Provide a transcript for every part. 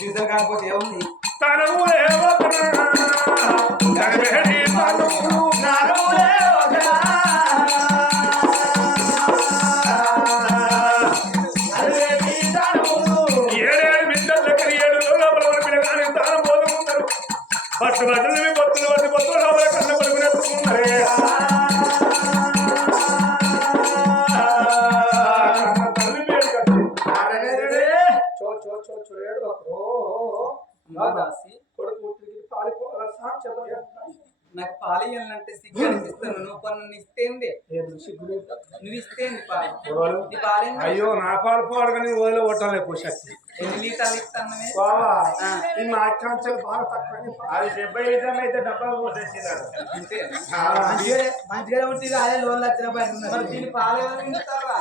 Season కాకపోతే ఏముంది బట్టు బట్టలు బొత్తులు బట్టి బొత్తులు లోపల కన్న కొడుకుని ఎత్తుకున్నారే తల్లి పేరు కట్టి కొడుకు పుట్టికి పాలిపోవాలి నాకు పాలు ఇవ్వాలంటే సిగ్గు అనిపిస్తాను నువ్వు పన్ను ఇస్తేంది నువ్వు ఇస్తేంది పాలు అయ్యో నా పాలు పోవడం కానీ ఓలో ఓటాలే పోషక్తి ఎన్ని లీటర్లు ఇస్తాను ఈ మాట్లాంశాలు బాగా తక్కువ అది 70 లీటర్లు అయితే డబ్బాలు పోసేసినారు మంచిగా ఉంటుంది అదే లోన్లు వచ్చిన మరి దీని పాలు ఎవరు ఇస్తారా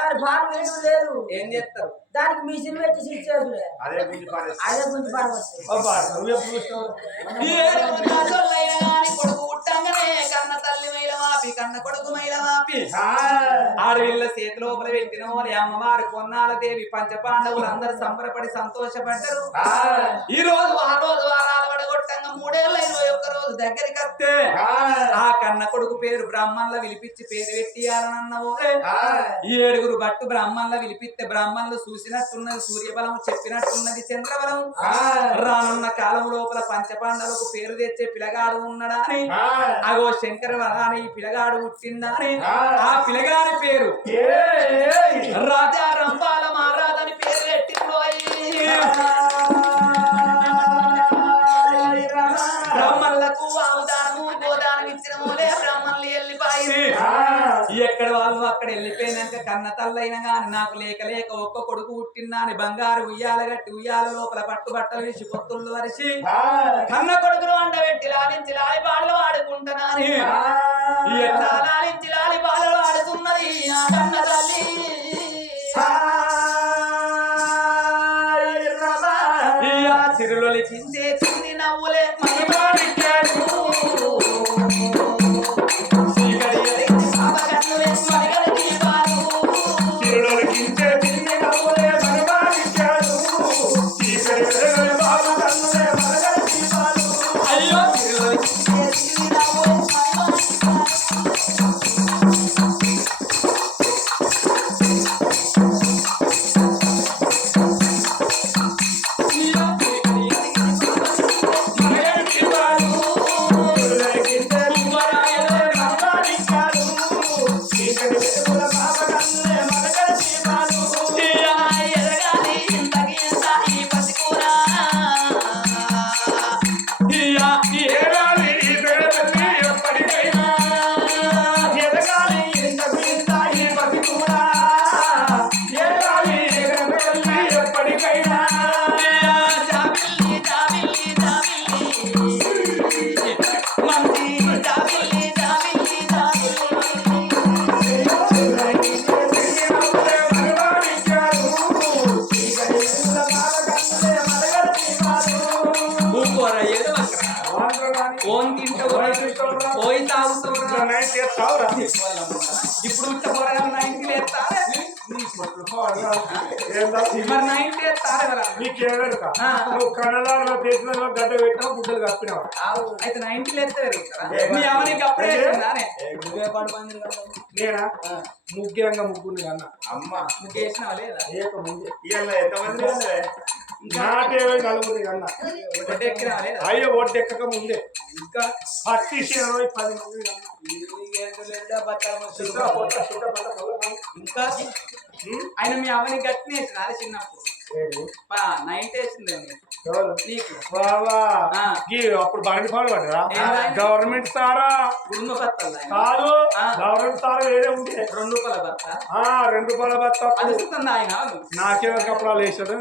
దాని పాలు లేదు ఏం చేస్తారు దానికి మిషన్ పెట్టి ఇచ్చేది అదే గుంజి అదే గురించి కొడుకు పుట్టంగానే కన్న తల్లి మైల మాపి కన్న కొడుకు మైల మాపి ఆడవిళ్ళ చేతి లోపల పెట్టిన వాళ్ళు అమ్మవారు కొన్నాల దేవి పంచ పాండవులు అందరూ సంబరపడి సంతోషపడ్డారు ఈ రోజు ఆ రోజు వారాలు పడగొట్టంగా 3 రోజు దగ్గరికి వస్తే ఆ కన్న కొడుకు పేరు బ్రాహ్మణుల విలిపించి పేరు పెట్టియాలన్నవో 7 భట్టు బ్రాహ్మణుల విలిపిస్తే బ్రాహ్మణులు చూసినట్టున్నది సూర్యబలం చెప్పినట్టున్నది చంద్రబలం రానున్న కాలం లోపల పంచపాండవులకు పేరు తెచ్చే పిల్లగాడు ఉన్నాడా అని అగో శంకర వరాని ఈ పిల్లగాడు పుట్టిందా అని ఆ పిల్లగాడి పేరు రాజా రంపాల మహారాజని పేరు పెట్టిపోయి బ్రాహ్మణులకు ఆవుదానము గోదానం ఇచ్చిన మూలే బ్రాహ్మణులు వెళ్ళిపోయి ఎక్కడ వాళ్ళు అక్కడ వెళ్ళిపోయినాక కన్న తల్లైన గాని నాకు లేక లేక ఒక్క కొడుకు పుట్టిందా అని బంగారు ఉయ్యాల గట్టి ఉయ్యాల లోపల పట్టు బట్టలు వేసి పొత్తుళ్ళు వరిసి కన్న కొడుకును వండబెట్టి లాలించి లాలి పాటలు ఆడుకుంటున్నాను ఎట్లా లాలించి లాలి పాటలు ఆడుతున్నది ఆ కన్న తల్లి చిరులొలికించే చిన్ని నవ్వులే ఇప్పుడు కన్నడాలో చేసిన గడ్డ పెట్టినా గుడ్డలు కప్పినావు అయితే 90 మీ అవనికి అప్పుడే నేనా ముఖ్యంగా ముగ్గురు కన్నా అమ్మ ముగ్గేసినావా లేదా ఎంతమంది నాటేవై నలుగురి కన్నా అయ్యో ఒడ్డెక్కక ముందే ఇంకా 10 మంది ఇంకా ఆయన మీ అవని గట్టినే చిన్నప్పుడు ఏంటి? నైట్ వేసింది ఎవరు? నీకు బావా ఆ. అప్పుడు బండి పాడు పడరా ఏంటది? గవర్నమెంట్ సారా గుడుంబ బత్తాలు ఆయన. కాదు ఆ. గవర్నమెంట్ సారా వేరే ఉంటే ₹2 బత్త 2 రూపాయల బత్త అది ఇస్తుంది ఆయన నాకేమో కప్పడాలు వేసాడు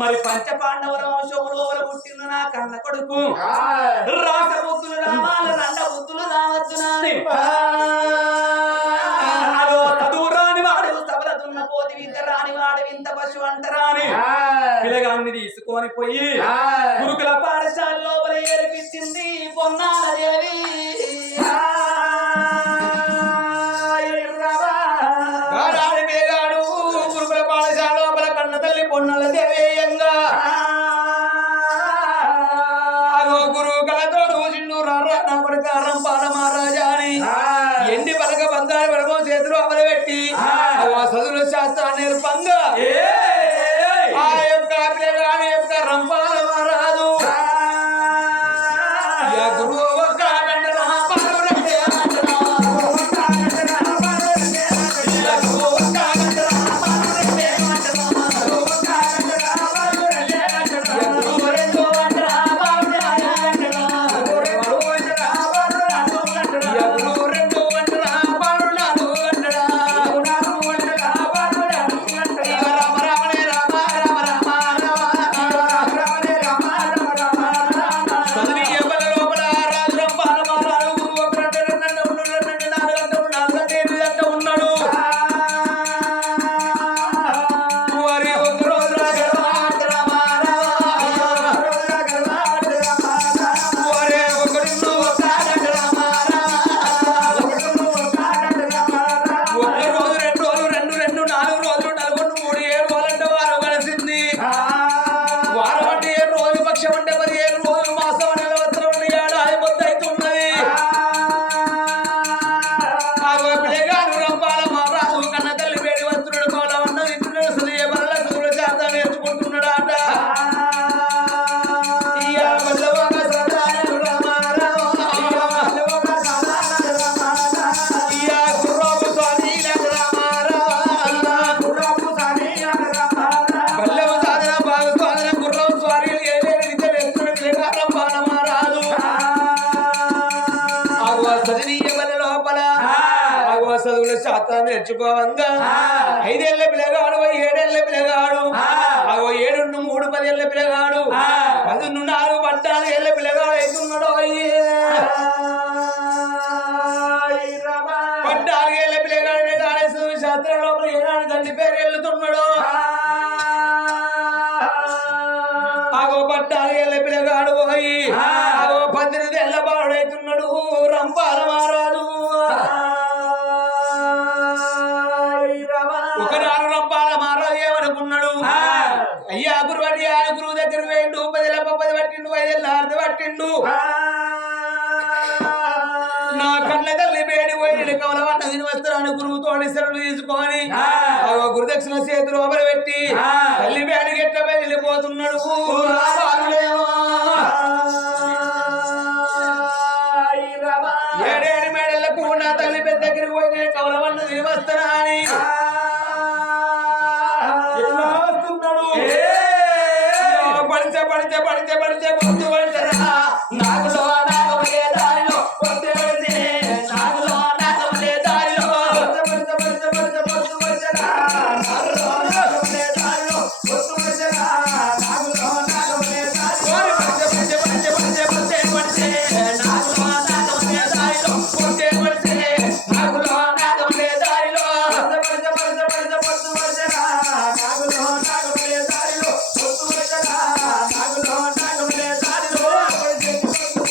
మరి పంచ పాండవుల వంశంలో పుట్టిన నా కన్న కొడుకు రాస బుద్ధులు రావాలి రండ బుద్ధులు రావచ్చునని అదో చదువు రాని వాడు సభల దున్న పోతి విద్య రాని వాడు ఇంత పశువు అంటరాని పిల్లగాన్ని తీసుకొని పోయి గురుకుల పాఠశాల లోపల ఏర్పించింది పొన్నాల దేవి గురుకుల పాఠశాల లోపల కన్న తల్లి పొన్నాల దేవేయంగా అగో గురువు కలతో చూసిండు రారా కొడుకారం పాల మహారాజా అని ఎండి పలక బంగారు పలకం చేతిలో అమలుపెట్టి చదువుల శాస్త్రాన్ని నేర్పంగా ఆ యొక్క పిల్లగాని యొక్క రంపాల మహారాజు గురువు ఒక్క గంటల శాస్త్రం నేర్చుకోవంగా 5 ఏళ్ల పిల్లగాడు 7 ఏళ్ల పిల్లగాడు 7 3 10 ఏళ్ల పిల్లగాడు 10 4 14 ఏళ్ల పిల్లగాడు అవుతున్నాడు 14 ఏళ్ల పిల్లగాడు శాస్త్రం లోపల ఏనాడు తండ్రి పేరు వెళ్తున్నాడు 14 ఏళ్ల పిల్లగాడు 18 ఏళ్ల బాడు అవుతున్నాడు రంపాల మారాదు ఒకనాడు రంపాల మారాదు ఏమనుకున్నాడు అయ్యా గురువాడి గురువు దగ్గర వేయండు 10 ఏళ్ళ 10 పట్టిండు 5 ఏళ్ళ అర్ధ పట్టిండు నా కళ్ళ తల్లి వేడి పోయి కమలవన్న తిని వస్తారని గురువుతో శరణు తీసుకొని గురుదక్షిణ చేతులు లోపల పెట్టి తల్లి వేడి గెట్ట వెళ్ళిపోతున్నాడు ఏడేడు మేడలకు నా తల్లి పెద్ద దగ్గరికి పోయి కమలవన్న తిని వస్తారా అని పడిచే పొద్దు పడిచరా నాగులో నాగములే దారిలో పొద్దు పడితే నాగులో నాగములే దారిలో పొద్దు పడిచరా నాగులో నాగములే దారిలో పొద్దు పడిచరా నాగులో నాగములే దారిలో పడిచే నాగులో నాగములే దారిలో పొద్దు పడితే నాగులో నాగములే దారిలో పొద్దు పడిచరా నాగులో నాగములే దారిలో పొద్దు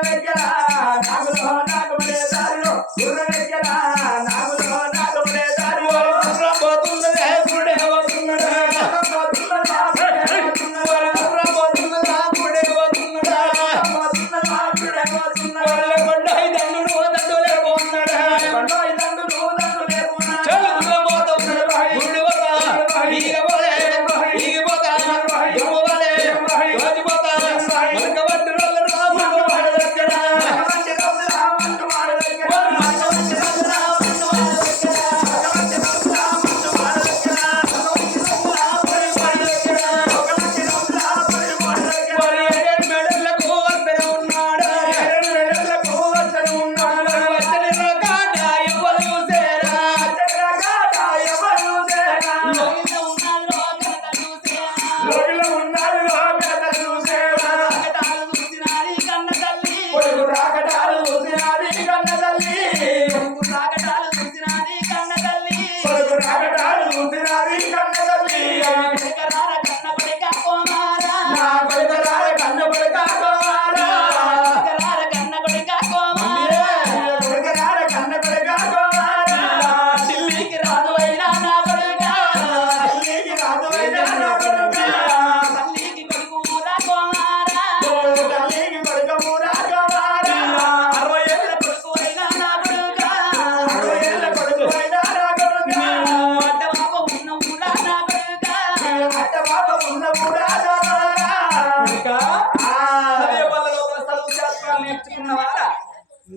పడిచరా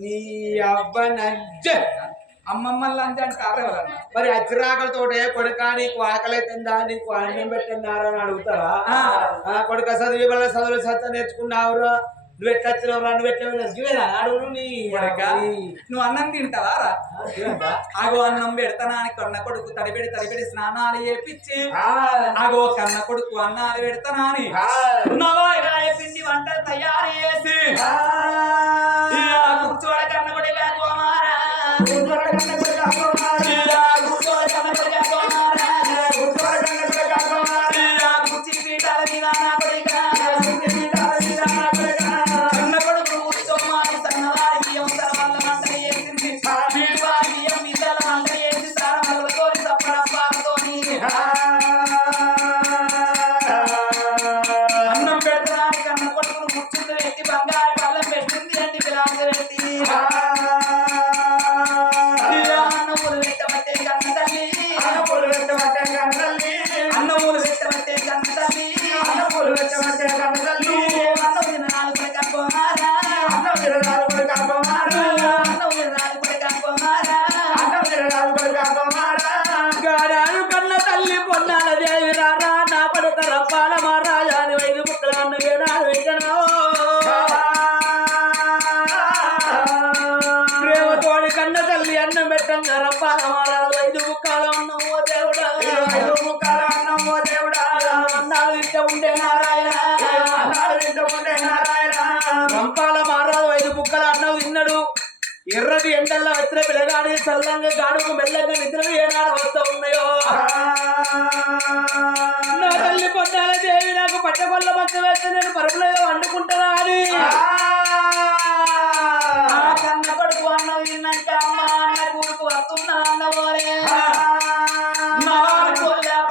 నీ అవ్వనజ్జ అమ్మమ్మల్ని అంటారు ఎవరన్నా మరి అచ్చిరాకలతోటే కొడుకా నీకు ఆకలైతుందా నీకు అన్నం పెట్టిందారా అని అడుగుతారా కొడుక చదివి వల్ల చదువులు సత్తా నేర్చుకున్నావురా నువ్వు ఎట్లా వచ్చినావురా నువ్వు ఎట్లా అడుగు నీ నువ్వు అన్నం తింటావా రా ఆగో అన్నం పెడతానా అని కన్న కొడుకు తడిపెడి స్నానాలు చేపించి ఆగో కన్న కొడుకు అన్నాలు పెడతానా అని పిండి వంటలు తయారు చేసి కూర్చోడ కన్న కొడుకు కుమారా కుర్చీ పీఠాల అన్నం పెట్టంగా రంపాలమారాలు 5 ముక్కాల అన్నమో దేవుడా 5 ముక్కాల అన్నమో దేవుడా అన్నాలు ఇంట ఉండే నారాయణ రంపాల మారాలు 5 ముక్కల అన్నం తిన్నాడు ఎర్రటి ఎండల్లో వచ్చిన పిల్లగాడి చల్లంగా గాడుకు మెల్లంగా నిద్ర ఏనాడు వస్తూ ఉన్నాయో నా తల్లి పొట్టాల దేవి నాకు పట్టకొల్ల మంచం వేస్తే నేను పరుపులో వండుకుంటానా అని కన్న కొడుకు అన్నం తిన్నాక అమ్మ అన్న కూడుకు వస్తున్నా అన్నవారే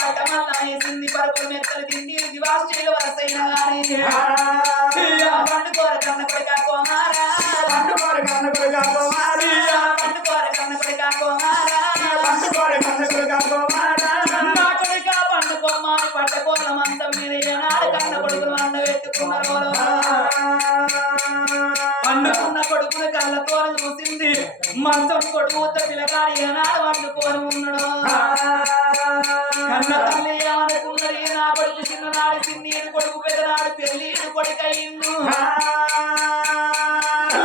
పట్టమల్ల వేసింది పరుపులు మెత్తలు తిండి దివాస్ట్రీలు వరసైన గాని పండుకోర కన్న కొడుక కోమారా పండుకోర కన్న కొడుక కోమారా పండుకోర కన్న కొడుక కోమారా పండుకోర కన్న కొడుక కోమారా నా కొడుక పండుకోమా పట్టకోల మంచం మీద ఏనాడు కన్న కొడుకులు వండ పెట్టుకున్నారు పండుకున్న కొడుకుని కళ్ళతో చూసింది మంచం కొడుకుత పిల్లగాడి ఏనాడు వండుకొని ఉన్నాడు కన్న తల్లి ఏమనుకున్నది నా కొడుకు చిన్ననాడు చిన్నీడు కొడుకు పెద్దనాడు పెళ్ళిడు కొడుకయ్యిండు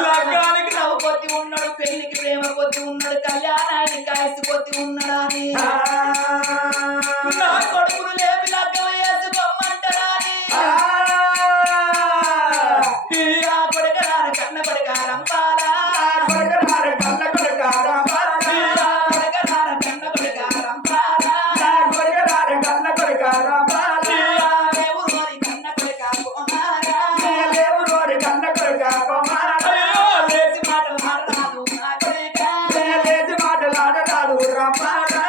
లగ్గానికి నవ్వు కొద్ది ఉన్నాడు పెళ్లికి ప్రేమ కొద్ది ఉన్నాడు కళ్యాణానికి కాయసు కొద్ది ఉన్నాడు అని నా కొడుకును లేపి లగ్గం వేసుకోమంటారా కొడుకరారు కన్న కొడుకారం పాలా కొడుకరారు కన్న కొడుకారం పాలా కొడుకరారు కన్న కొడుకారం పాలా కొడుకరారు కన్న కొడుకారం పాలా లేవురోరి కన్న కొడుకా కోమారా లేవురోరి కన్న కొడుకా కోమారా లేచి మాటలాడరాదు నా కొడుకా లేచి మాటలాడరాదు రంపారా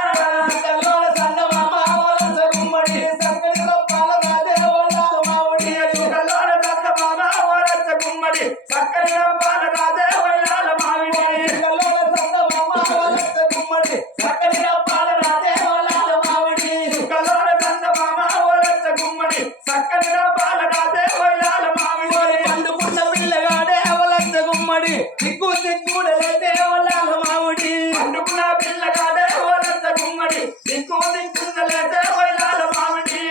కల్లోల సందమామ ఓలంత గుమ్మడి సంకడి రొప్పాల రాదే ఓలాల మావుడి కల్లోల సందమామ ఓలంత గుమ్మడి సక్కడి రొప్పాల రాదే ఓలాల మావిడి కల్లోల సందమామ ఓలంత గుమ్మడి సంకడి రొప్పాల రాదే ఓలాల మావుడి కల్లోల సందమామ ఓలంత గుమ్మడి సక్కడి రొప్పాల రాదే ఓలాల మావిడి పండుకున్న పిల్లగాడే అవలంత గుమ్మడి దిక్కు దిక్కుడలేదే ఓలాల మావుడి పండుకున్న పిల్లగాడే ఓలంత గుమ్మడి దిక్కు దిక్కుడలేదే ఓలాల మావిడి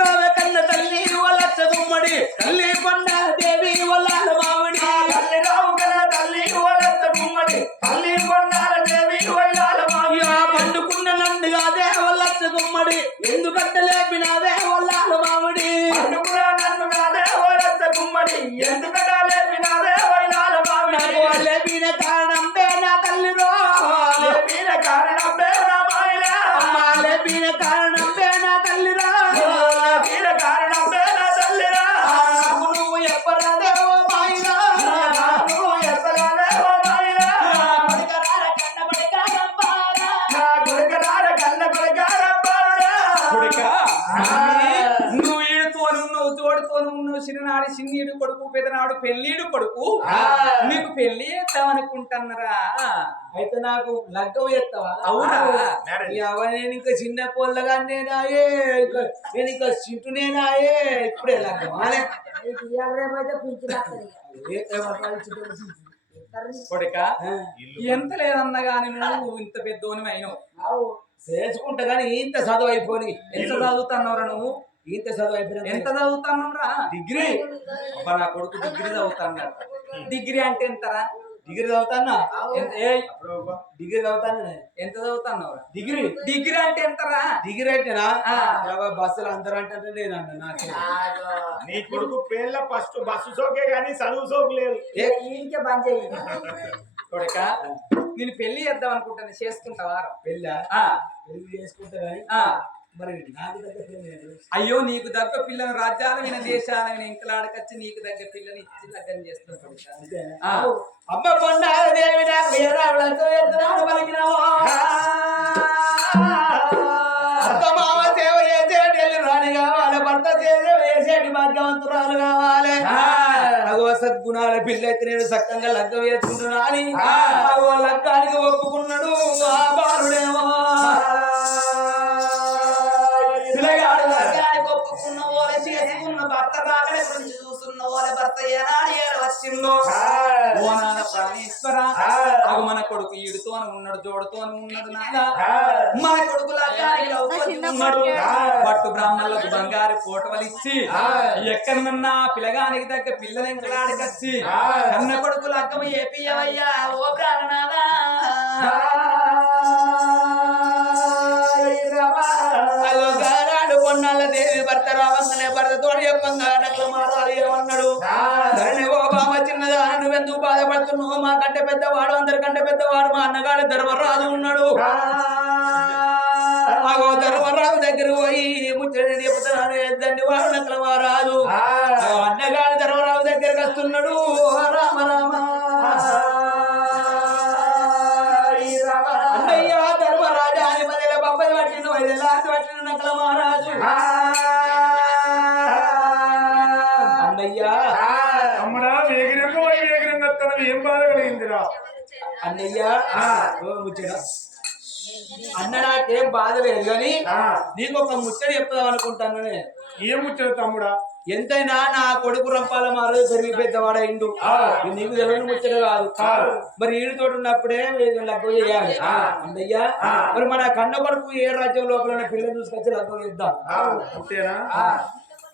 రావ కన్న తల్లి వలచ్చ గుమ్మడి తల్లి పండ దేవి వల్లాల మావిడి తల్లి రావు కల తల్లి ఓలంత గుమ్మడి తల్లి కొండాల దేవి ఓలాల మావిడి పండుకున్న నండుగాదే వలచ్చ గుమ్మడి ఎందుకంటే లేపినాదే వల్లాల మావిడి పండుకున్న నన్ను కాదే ఓలంత గుమ్మడి ఎందుకటా లేపినాదే ఓలాల మావిడి లేపిన కారణం బే నా తల్లిరో లేపిన కారణం బే రామాయణ అమ్మ లేపిన కారణం బే నా తల్లిరా లేపిన కారణం బే నా తల్లిరా నువ్వు ఎప్పరాదేవో మాయిరా నువ్వు ఎప్పగానే ఓ మాయనా కొడుకరార కన్న కొడుకారం పాలా నా కొడుకరార కన్న కొడుకార బాలుడా కొడుక నువ్వు ఈడుతోనున్నావు తోడుతోనున్నావు చిన్ననాడు చిన్నీడు కొడుకు పెద్దనాడు పెళ్ళీడు కొడుకు నీకు పెళ్లి చేద్దామనుకుంటున్నారా అయితే నాకు లగ్గం ఎత్తావా అవునా? నేను ఇంకా చిన్న పొల్లగా నేనాయే నేను ఇంకా చింటు నేనాయే ఇప్పుడే లగ్గం అనే నీకు ఇవాళ రేపైతే పింఛన్ కొడుక ఎంత లేదన్నా గాని నువ్వు ఇంత పెద్దోని అయినావు చేసుకుంటా కానీ ఇంత చదువు అయిపోయి ఎంత చదువుతున్నావురా నువ్వు ఇంత చదువు అయిపోయినా ఎంత చదువుతున్నావురా డిగ్రీ అబ్బా నా కొడుకు డిగ్రీ చదువుతాడు డిగ్రీ అంటే ఎంతరా డిగ్రీ చదువుతానా ఏయ్, డిగ్రీ చదువుతాను ఎంత చదువుతున్నావురా డిగ్రీ డిగ్రీ అంటే ఎంతరా డిగ్రీ అంటేనా బస్సులు అందరూ అంటే నేను అన్న నాకు నీ కొడుకు పేర్ల ఫస్ట్ బస్సు సోకే గానీ చదువు సోకు లేదు ఇంకే బంద్ చేయి కొడుక నేను పెళ్లి చేద్దాం అనుకుంటాను చేసుకుంటావా పెళ్ళా ఆ, పెళ్లి చేసుకుంటా కానీ ఆ. మరి నాకు దగ్గర పెళ్లి లేదు. అయ్యో నీకు దగ్గర పిల్లని రాజ్యాలమైన దేశాలమైన ఇంకలాడకచ్చి నీకు దగ్గర పిల్లని ఇచ్చి లగ్గం చేస్తాను కొడుక. అంతేనా? ఆ. అమ్మ కొండాల దేవి నాకు ఎరావులతో ఎత్తునాడు పలికినావో. అత్త మామ సేవ చేసేటి ఎల్లి రాణి కావాలి, భర్త సేవ చేసేటి భాగ్యవంతురాలు కావాలి. అగో సద్గుణాల పిల్ల అయితే నేను సక్కంగా లగ్గం వేసుకుంటున్నా అని అగో లగ్గానికి ఒప్పుకున్నాడు ఆ బాలుడేమో. పిల్లగాడు లగ్గానికి ఒప్పుకున్న వాళ్ళ చేసుకున్న భర్త రాకడే గురించి చూస్తున్న వాళ్ళ భర్త ఏనాడు ఏడవచ్చిందో ఓ నాన్న ప్రాణేశ్వర అగు మన కొడుకు ఈడుతోనే ఉన్నాడు జోడుతోనే ఉన్నాడు నాన్న మన కొడుకు లగ్గానికి లవ్వుకొని ఉన్నాడు పట్టు బ్రాహ్మణులకు బంగారు కోటవలు ఇచ్చి ఎక్కడన్నా పిల్లగానికి దగ్గర పిల్లలు ఎంకలాడికొచ్చి కన్న కొడుకు లగ్గం ఏపియవయ్యా ఓ ప్రాణనాథా చేస్తున్నావు మా కంటే పెద్దవాడు అందరికంటే పెద్దవాడు మా అన్నగాడు ధర్మరాజు ఉన్నాడు అగో ధర్మరాజు దగ్గర పోయి ముచ్చడి చెబుతున్నాడు ఎద్దండి వాడు నకల మహారాజు అన్నగాడు ధర్మరాజు దగ్గరకు వస్తున్నాడు రామ రామ అన్నయ్య ధర్మరాజు అని మధ్యలో బొబ్బాయి పట్టిండు 5 ఏళ్ళ పట్టిండు నకల మహారాజు అన్నయ్య అమ్మడా వేగిరంగా పోయి వేగిరంగా వస్తాను ఏం బాధ కలిగిందిరా అన్నయ్య ముచ్చట అన్న నాకేం బాధ లేదు కానీ నీకు ఒక ముచ్చట చెప్తాం అనుకుంటాను ఏం ముచ్చట తమ్ముడా ఎంతైనా నా కొడుకు రంపాల మారు పెరిగి పెద్దవాడైండు నీకు తెలియని ముచ్చట కాదు మరి ఈడితో ఉన్నప్పుడే లగ్గ చేయాలి అన్నయ్యా మరి మన కన్న కొడుకు ఏ రాజ్యం లోపల పిల్లలు చూసుకొచ్చి లగ్గ చేద్దాం అంతేనా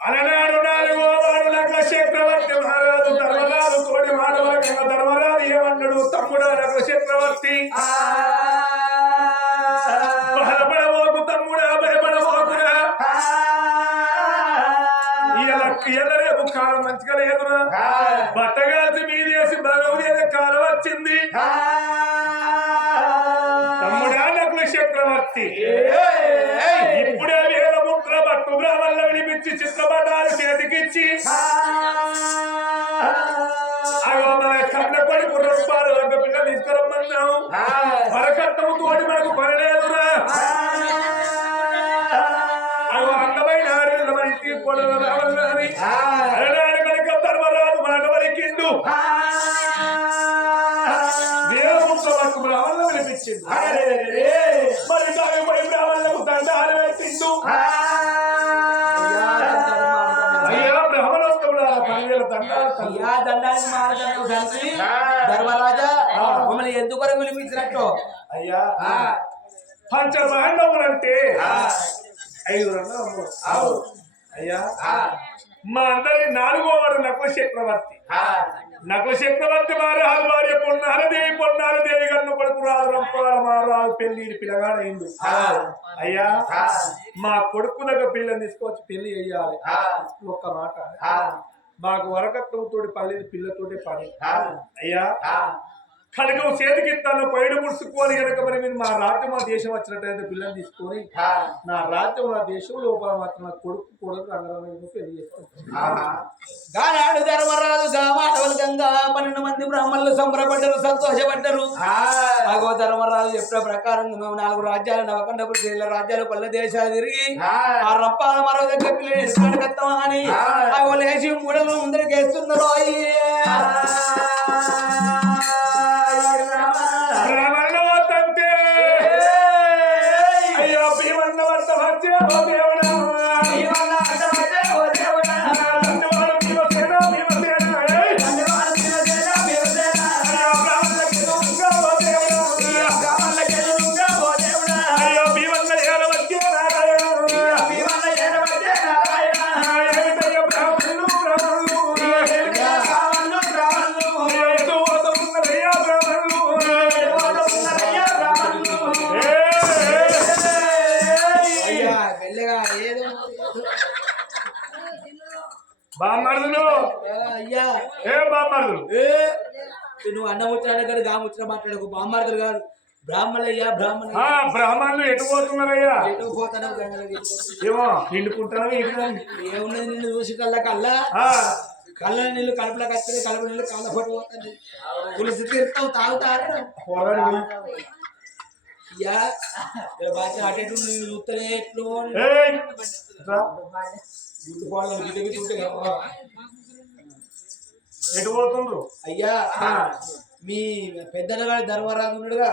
అలనాడు 4వ వాడు నగల చక్రవర్తి మహారాజు ధర్మరాజు తోటి మాటవాడిన ధర్మరాజు ఏమన్నాడు తమ్ముడా నగల చక్రవర్తి భయపడబోకు తమ్ముడా భయపడబోకురా రేపు కాలం మంచిగా లేదురా బట్టగాల్చి మీదేసి బలవులేదే కాలం వచ్చింది తమ్ముడా నకుల చక్రవర్తి ఇప్పుడే వేలముద్ర పట్టు బ్రాహ్మణులు వినిపించి చిత్రపటాలు చేతికిచ్చి మన కన్న కొడుకు రూపాయలు ఒక పిల్ల తీసుకురమ్మన్నావు మరకట్టము తోటి మనకు పనిలేదురా అందమైన ఆడేళ్ళ మన ఇంటికి కొడలు రావాలని అలనాడు కనుక ధర్మరాజు మాట వలికిండు వేలముద్ర పట్టు బ్రాహ్మణులు వినిపించింది మరి దానిపై బ్రాహ్మణులకు దండాలు పెట్టిండు ధర్మరాజా మమ్మల్ని ఎందుకు పిలిపించినట్టు అయ్యా పంచమహాండవులంటే 5 అయ్యా మా అందరి 4వ వాడు నకుల చక్రవర్తి నకుల చక్రవర్తి మహారాజు భార్య పొన్నారదేవి గన్ను కొడుకు రాజు రంపాల మహారాజు పెళ్లి పిల్లగాడైండు అయ్యా మా కొడుకు దగ్గర పిల్లని తీసుకొచ్చి పెళ్లి చేయాలి ఒక్క మాట మాకు వరకత్వంతో పర్లేదు పిల్లతోటి పని అయ్యా కనుక చేతికిస్తాను పైడు ముడుచుకోని కనుక మరి మీరు మా రాజ్యం మా దేశం వచ్చినట్టయితే పిల్లల్ని తీసుకొని నా రాజ్యం నా దేశం లోపల మాత్రం నా కొడుకు రంగరంగ పెళ్లి చేసుకుంటాడు ధర్మరాజు గామాటవల్కంగా 12 మంది బ్రాహ్మణులు సంబరపడ్డారు సంతోషపడ్డారు అగో ధర్మరాజు చెప్పిన ప్రకారం మేము 4 రాజ్యాలు నవకండపురి 7 రాజ్యాలు పల్ల దేశాలు తిరిగి ఆ రంపాల మరో దగ్గర పిల్లలు కత్తామా అని అగో లేచి మూడలు ముందరికి వేస్తున్నారు అయ్యో భీమన్న వర్త వచ్చే బామ్మర్దులు అయ్యా ఏ బామ్మర్దులు నువ్వు అన్న ముచ్చాడు కదా గా ముచ్చట మాట్లాడకు బామ్మర్దులు కాదు బ్రాహ్మణయ్యా బ్రాహ్మణులు ఎటు పోతున్నారయ్యా ఎటు పోతాను ఏమో నిండుకుంటాను ఏమున్నది నిన్ను చూసి కల్లా కళ్ళ నీళ్ళు కడుపులోకి వస్తుంది కడుపు నీళ్ళు కళ్ళ పట్టు పోతుంది పులుసు తీరుతావు తాగుతారు అయ్యా బాగా అటు నేను చూస్తలే ఎట్లు ఎటు పోతుండ్రు అయ్యా మీ పెద్దనగాడి ధర్మరాజు ఉన్నాడుగా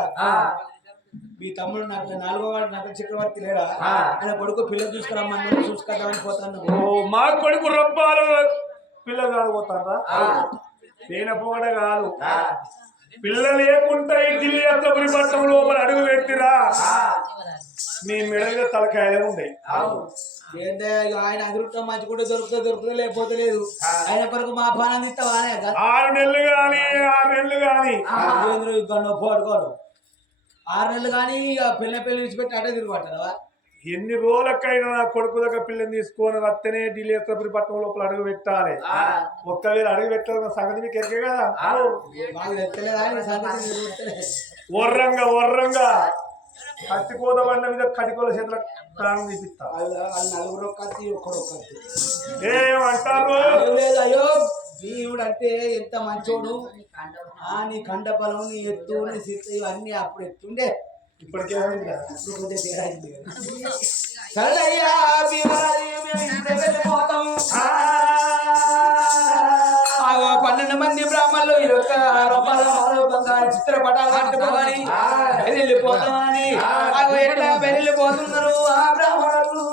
మీ తమ్ముడు నాకు 4వ వాడు నకుల చక్రవర్తి లేడా ఆయన కొడుకు పిల్ల చూసుకురమ్మని చూసుకుంటామని పోతాను మా కొడుకు రొప్పాలు పిల్లగాడు పోతారా నేను పోగడ కాదు పిల్ల లేకుండా ఢిల్లీ అత్తపురి పట్టణం లోపల అడుగు పెడితిరా మీ మెడలో తలకాయలే ఉన్నాయి ఏంటే ఆయన అదృష్టం మంచి కూడా దొరుకుతుంది లేకపోతే లేదు ఆయన కొరకు మా పాలన ఇస్తావా 6 నెలలు గాని 6 నెలలు గాని పోడుకోడు 6 నెలలు కానీ ఇక పిల్ల విడిచిపెట్టి అటే తిరిగి పట్టనవా ఎన్ని రోజులకైనా నా కొడుకు దగ్గర పిల్లని తీసుకొని వస్తేనే ఢిల్లీ పట్టణం లోపల అడుగు పెట్టాలి. ఒక్కవేళ అడుగు పెట్టాలన్న సంగతి మీకు ఎరికే కదా. వర్రంగా కత్తికోత బండ మీద కటికోల చేతుల ప్రాణం తీపిస్తా. నలుగురు కత్తి ఒక్కడు ఏమంటారు? అయ్యో దేవుడు అంటే ఎంత మంచోడు. నీ కండ బలం, నీ ఎత్తు, నీ సిత్తు ఇవన్నీ అప్పుడు ఎత్తుండే. ఇప్పటికేమైంది? కొంచెం తేడా అయింది. సరే అయ్యా వెళ్ళిపోతాం. 12 మంది బ్రాహ్మణులు 21 రూపాయల బంగారు చిత్రపటాలు కట్టుకోవాలి వెళ్ళిపోతామని ఎట్లా వెళ్ళిపోతున్నారు ఆ బ్రాహ్మణులు.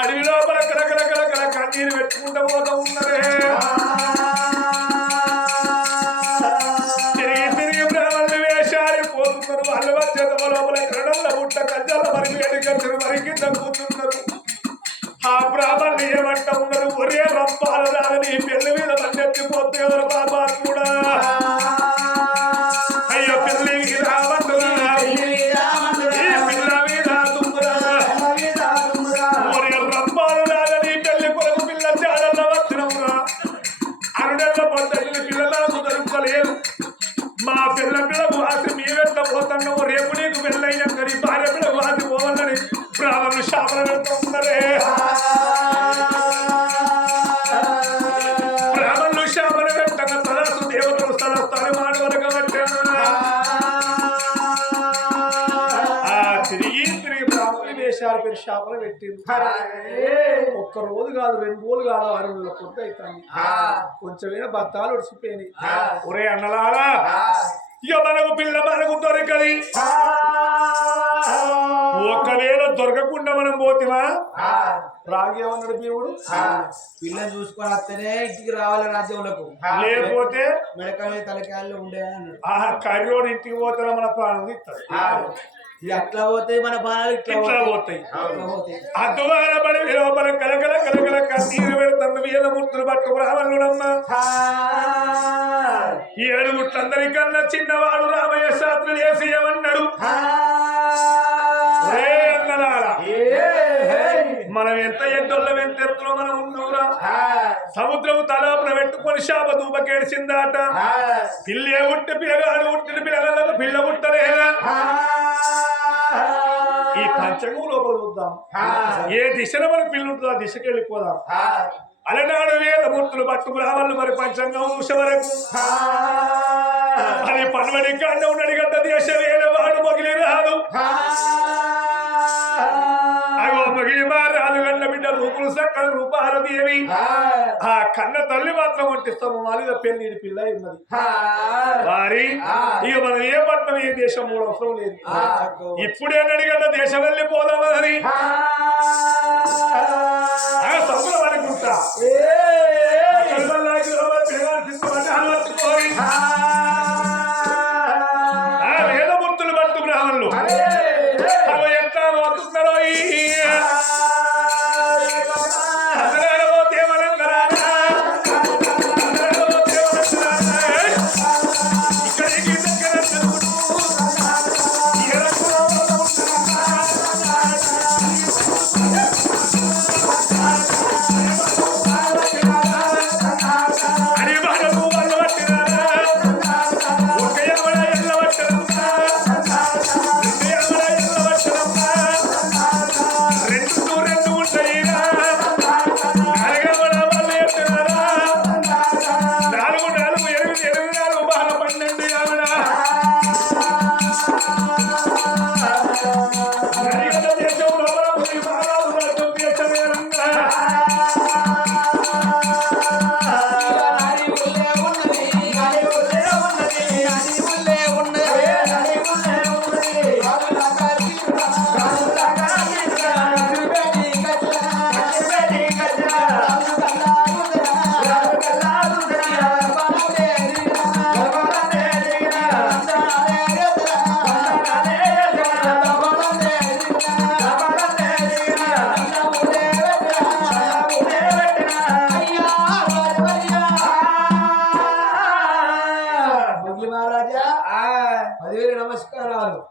అడవి లోపల కలకల కన్నీరు పెట్టుకుంటూ పోతా ఉన్నదే. తిరిగి బ్రాహ్మణులు వేషాలు పోతున్నారు. వాళ్ళ చేత లోపల కడల బుట్ట కజ్జల మరిగేడు మరి కింద కూతున్నారు. ఆ బ్రాహ్మణులు ఏమంట ఉన్నారు? ఒరే రంపాల రాదని పెళ్లి మీద మన్నెత్తిపోతే ఎవరు బాబా కూడా అయ్యో పెళ్లి రామంటున్నా పిల్ల మీద తుమ్మురా రేపు నీకు పెళ్ళైనాక నీ భార్య పిల్ల వాటి పోవాలని బ్రాహ్మణులు శాపన పెడుతున్నారే బ్రాహ్మణులు శాపన పెట్టక తలసు దేవతలు స్థలస్థానం మాట వరకు తిరిగి బ్రాహ్మణులు వేషాలు పేరు శాపన పెట్టింది ఒక్క రోజు కాదు 2 రోజులు కాదు 6 రోజుల పొద్దు అవుతుంది కొంచెమైనా బత్తాలు ఒడిచిపోయినాయి ఒరే అన్నలారా ఇక మనకు పిల్ల మనకు దొరకది ఒకవేళ దొరకకుండా మనం పోతివా రాగేమన్నాడు దేవుడు పిల్లని చూసుకొని వస్తేనే ఇంటికి రావాలి రాజ్యంలోకి లేకపోతే మెడకాయ తలకాయలు ఉండే అన్నాడు కర్రోడు ఇంటికి పోతే మన ప్రాణం ఇస్తాడు అట్లా పోతాయి మన బాణాలు ఇట్లా పోతాయి పోతాయి అద్వార పడి లోపల కలకల కలకల కన్నీరు పెడుతున్న వేదమూర్తులు పట్టు బ్రాహ్మణుడమ్మ 7 గుట్లందరికన్నా చిన్నవాడు రామయ్య శాస్త్రులు వేసి ఏమన్నాడు మనం ఎంత ఎడ్డోళ్ళం ఎంత ఎత్తులో మనం ఉన్నావురా సముద్రము తలాపున పెట్టుకొని శాప దూపకేడిసిందాట పిల్లే ఉంటే పిల్లగాడు ఉంటే పిల్లగాళ్ళకు పిల్ల పుట్టలేదా ఈ పంచము లోపల చూద్దాం ఏ దిశలో మనకు పిల్ల ఉంటుందో ఆ దిశకి వెళ్ళిపోదాం అలనాడు వేదమూర్తులు పట్టు బ్రాహ్మణులు మరి పంచంగం చూసే వరకు అది పన్వడి కాండ ఉన్నది గడ్డ దేశ వేల వాడు మొగిలి రాదు అగో మొగిలి మారాలు గండ బిడ్డ రూపులు సక్కల రూపాలదేవి ఆ కన్న తల్లి మాత్రం వంటిస్తాము మాలిద పెళ్లి పిల్ల ఉన్నది వారి ఇక మనం ఏ పట్టణం ఏ దేశం కూడా అవసరం లేదు ఇప్పుడే అడిగంట దేశం వెళ్ళిపోదామని సంబరం అనుకుంటా వేదమూర్తులు పట్టు బ్రాహ్మణులు అవి ఎంత పోతున్నారో ఇక్కడికి దగ్గర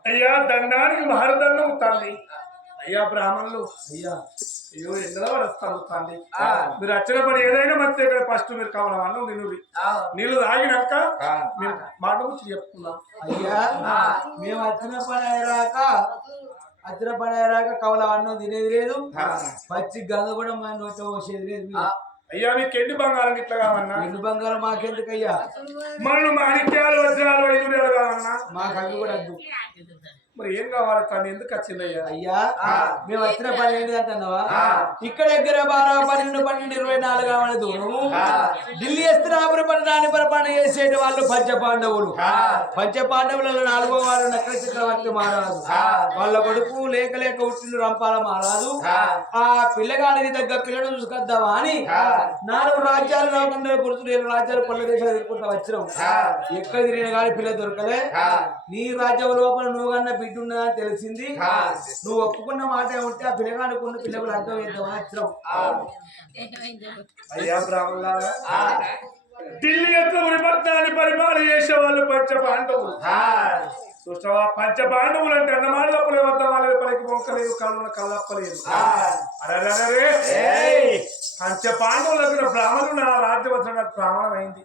అయ్యా దండానికి మహర్దండం తండ్రి అయ్యా బ్రాహ్మణులు అయ్యా అయ్యో ఎండలో పడస్తాను తండ్రి మీరు వచ్చిన పని ఏదైనా మంచి ఇక్కడ ఫస్ట్ మీరు కావాలన్నా నీళ్ళు తాగినాక మీరు మాట గురించి చెప్పుకుందాం అయ్యా మేము వచ్చిన పని అయ్యాక కవల అన్నం తినేది లేదు పచ్చి గంగ కూడా మా నోట పోసేది లేదు అయ్యా మీకు ఎండి బంగారం ఇట్లా కావన్నా ఎండు బంగారం మాకెందుకు అయ్యా మనం మాణిక్యాలు వజ్రాలు 5 కావన్నా మాకు అవి కూడా అద్దు మరి ఏం కావాలి కానీ ఎందుకు వచ్చిందయ్యా అయ్యా మేము వచ్చిన పని ఏంటి అంటున్నావా ఇక్కడ దగ్గర 12, 12, 24 కావాలి దూరము ఢిల్లీ ఎస్తినాపురి పట్టణాన్ని పరిపాలన చేసేటి వాళ్ళు పంచపాండవులు 4వ వారు నక్కల చక్రవర్తి మహారాజు వాళ్ళ కొడుకు లేక పుట్టిన రంపాల మహారాజు ఆ పిల్లగాడికి దగ్గర పిల్లను చూసుకొద్దామా అని 4 రాజ్యాలు రాకుండా గుర్తు 7 రాజ్యాలు కొల్ల దేశాలు ఎదుర్కొంటా వచ్చినాం ఎక్కడ తిరిగిన కానీ పిల్ల దొరకలే నీ రాజ్యం లోపల నువ్వు కన్నా బిడ్డ ఉన్నదని తెలిసింది నువ్వు ఒప్పుకున్న మాట ఉంటే ఆ పిల్లగాడుకున్న పిల్లలు అర్థం చేద్దామని వచ్చినాం అయ్యా బ్రాహ్మణులారా ఢిల్లీ యొక్క పట్టణాన్ని పరిపాలన చేసే వాళ్ళు పంచపాండవులు చూసావా పంచపాండవులు అంటే అన్నమాట లోపలే వద్ద వాళ్ళ పలికి మొక్కలేదు కాళ్ళ కళ్ళప్పలేదు అరే పంచపాండవుల బ్రాహ్మణులు నా రాజ్యవచన బ్రాహ్మణం అయింది